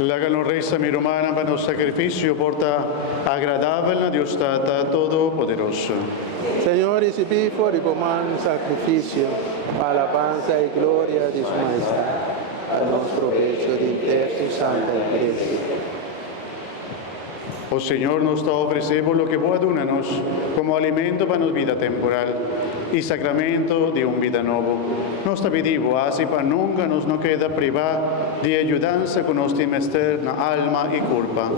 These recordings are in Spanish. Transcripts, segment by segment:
Láganos resa mi romana para los sacrificio porta agradable a Dios Tata Todopoderoso. Señor, recibí fuori comando sacrificio, alabanza y gloria de su majestad, a nuestro provecho de interno y santa iglesia. O Señor, nos ofrecemos lo que vos adunanos como alimento para nuestra vida temporal y sacramento de un vida nuevo. Nos pedimos así para nunca nos no queda privar de ayudanza con nuestra externa alma y culpa.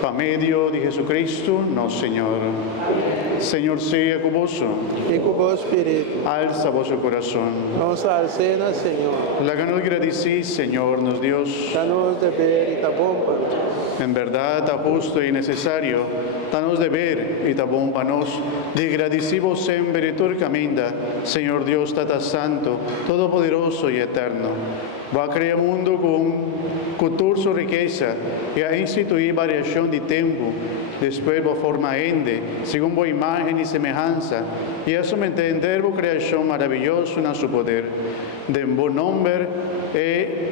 Para medio de Jesucristo, nuestro Señor. Señor sea con vos. Y con vos, Espíritu, Alza vuestro corazón. nos alcena, Señor, La que nos agradecís, Señor, nos Dios. danos de ver y tabompa, En verdad, está justo y necesario, danos de ver y tabón panos, de agradecido siempre turcamenda, Señor Dios Tata Santo, Todopoderoso y Eterno. Va a crear mundo con su riqueza y a instituir variación de tiempo, después va a formar ende, según vuestra imagen y semejanza, y eso me entender vuestra creación maravillosa en su poder. De buen nombre,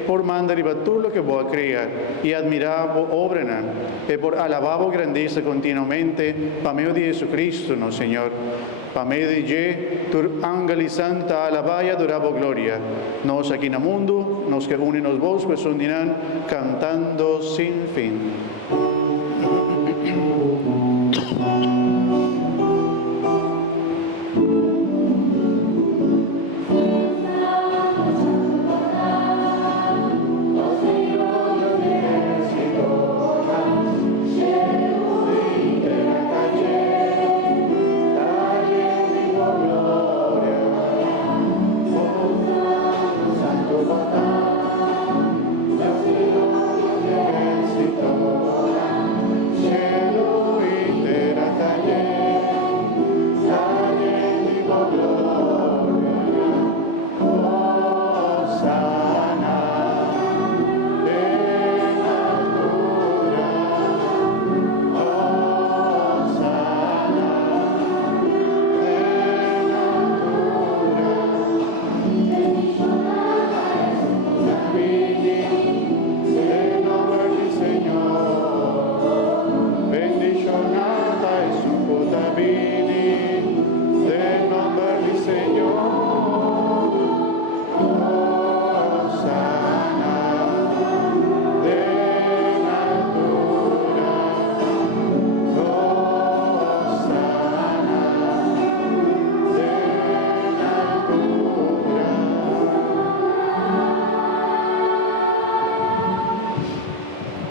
por mandar y todo lo que vos a crear, y admirar vos obra, y por alabar vos grandeza continuamente, para medio de Jesucristo, no Señor. Para medio de tu ángel y santa alabar y adorar vos gloria. Nos aquí en el mundo, nos que unen vos, pues son dirán, cantando sin fin.